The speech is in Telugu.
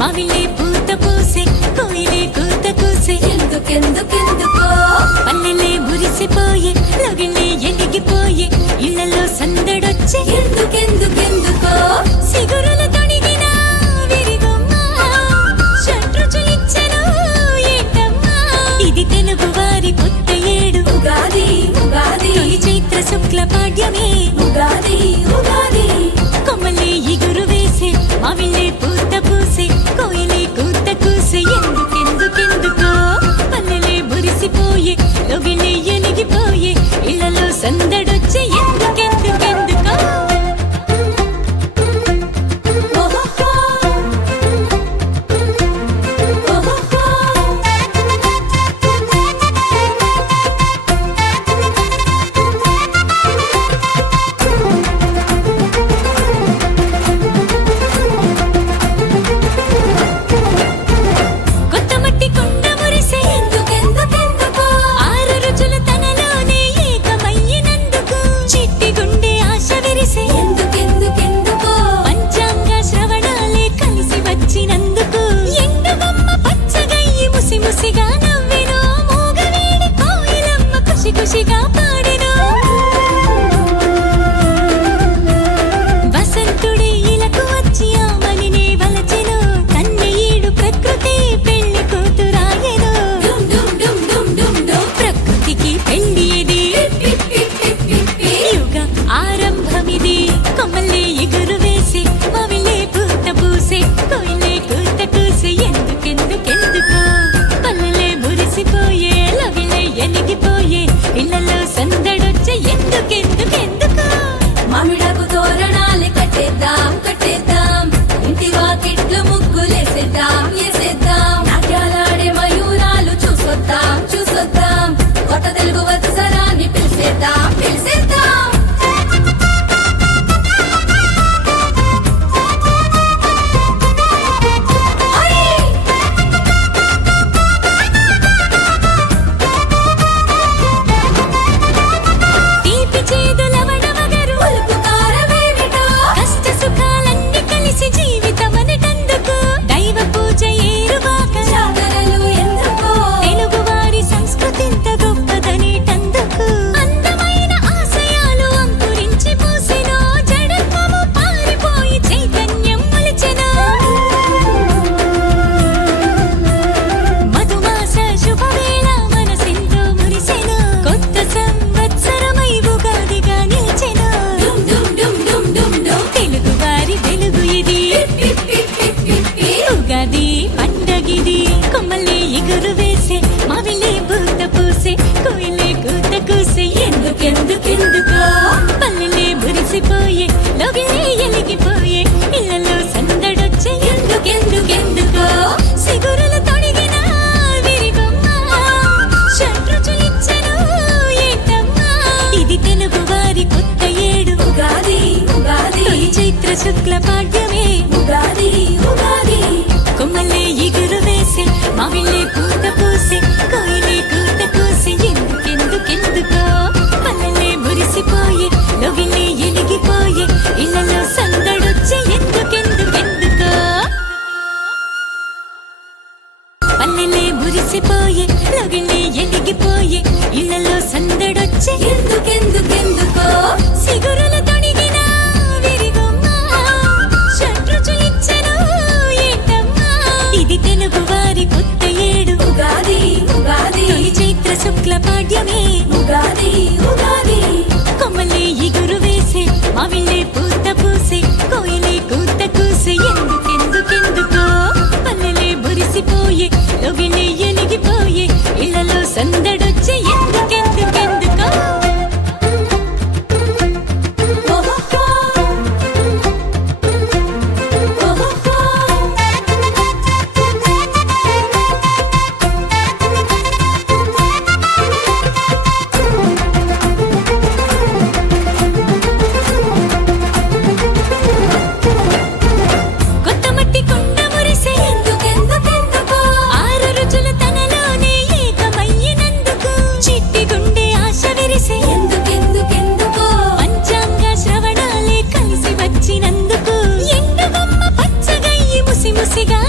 మావిలే పూత పూసే కోయిలే కూత కూసే ఎందుకెందుకెందుకో పల్లెలే మురిసిపోయే లగిలే ఎలిగిపోయే ఇళ్లలో సందడొచ్చే ఎందుకెందుకెందుకో సిగురుల తొడిగిన విరిగొమ్మ షట్రుచులిచ్చెను ఏటమ్మా ఇది తెలుగు వారి కొత్త ఏడు ఉగాది ఉగాది తొలి చైత్ర శుక్ల పాడ్యమే ఉగాది ఉగాది కొమ్మలే ఇగురు వేసే మావిలే పూత పూసే కోయిలే కూత కూసే ఎందుకెందుకెందుకో పల్లెలే మురిసిపోయే లొగిలే ఎలిగిపోయే ఇళ్లలో సందడొచ్చే ఎందుకెందుకెందుకో ఓహో ఓహో కొత్త మట్టి కొండ మురిసే ఎందుకెందుకెందుకో ఆరు రుచులు తనలోనే ఏకమయ్యినందుకు చిట్టి గుండె ఆశ విరిసే ఎందుకెందుకెందుకో పంచాంగ శ్రవణాలే కలిసి వచ్చినందుకు ఎండుగమ్మ పచ్చగయ్యి ముసి ముసిగా నవ్వెను మూగవేడి కోయిలమ్మ ఖుషి ఖుషిగా పాడెను వసంతుడే ఇలకు వచ్చి ఆమలినే వలచెను కన్నెయీడు ప్రకృతి పెళ్లి కూతురాయెను డుమ్ డుమ్ డుమ్ డుమ్ డుమ్ డుమ్ ప్రకృతికి పెళ్లి ఇది పిప్పి యుగ ఆరంభమిది కొమ్మలే ఎగురు వేసి మావిలే పూత పూసే కోయిలే కూత కూసి ఎందుకెందుకెందుకో పల్లెలే మురిసిపోయే లగిలే ఎలిగిపోయే ఇళ్లలో సందడొచ్చే ఎందుకెందుకెందుకో మామిడాకు తోరణాలు కట్టేద్దాం కట్టేద్దాం ఇంటి వాకిట్లు ముగ్గులేసేద్దాం వేసేద్దాం నాట్యాలాడే మయూరాలు చూసొద్దాం చూసొద్దాం కొత్త తెలుగు వత్సరాన్ని పిలిచేద్దాం పిలిచేద్దాం హరి! తీపి చేదు లవణ వగరు పులుపు కారమేమిటో కష్ట సుఖాలన్నీ కలిసి జీవితమనటందుకు దైవ పూజ ఏరువాక జాగరలు ఎందుకో తెలుగు వారి సంస్కృతింత గొప్పదనేటందుకు అందమైన ఆశయాలు అంకురించి పూసెను జడత్వము పారిపోయి చైతన్యం మొలిచెను మధుమాస శుభవేళ మనసెంతో మురిసెను కొత్త సంవత్సరమై ఉగాదిగా నిలిచెను డుమ్ డుమ్ డుమ్ డుమ్ డుమ్ డుమ్ తెలుగు వారి వెలుగు ఇది పిప్పి ఉగాది పండగిది కొమ్మలే ఎగురు వేసే మావిలే పూత పూసే కోయిలే కూత కూసే ఎందుకెందుకెందుకో పల్లెలే మురిసిపోయే లోగిలే ఎలిగిపోయే ఇళ్లలో సందడొచ్చే ఎందుకెందుకెందుకో సిగురులు తొడిగిన విరిగొమ్మ షట్రుచులిచ్చెను ఏటమ్మా ఇది తెలుగు వారి కొత్త ఏడు ఉగాది ఉగాది తొలి చైత్ర శుక్ల పాడ్యమే ఉగాది ఉగాది కొమ్మలే ఎగురు వేసే మావిలే పూత పూసే కోయిలే కూత కూసే ఎందుకెందుకెందుకో పల్లెలే మురిసిపోయే లొగిలే ఎలిగిపోయే ఇళ్లలో సందడొచ్చే ఎందుకెందుకెందుకో పల్లెలే మురిసిపోయే లొగిలే ఎలిగిపోయే ఇళ్లలో సందడొచ్చే ఎందుకెందుకెందుకో సిగురుల తొడిగిన విరిగొమ్మ షట్రుచులిచ్చెను ఏటమ్మా ఇది తెలుగు వారి కొత్త ఏడు ఉగాది ఉగాది తొలి చైత్ర శుక్ల పాడ్యమే ఉగాది ఉగాది కొమ్మలే ఎగురు వేసే మావిలే పూత పూసే కోయిలే కూత కూసే ఎందుకెందుకెందుకో పల్లెలే మురిసిపోయే లొగిలే ఎలిగిపోయే ఇళ్లలో సందడొచ్చే ఎందుకెందుకెందుకో ఓహో ఓహో ముసిముసిగా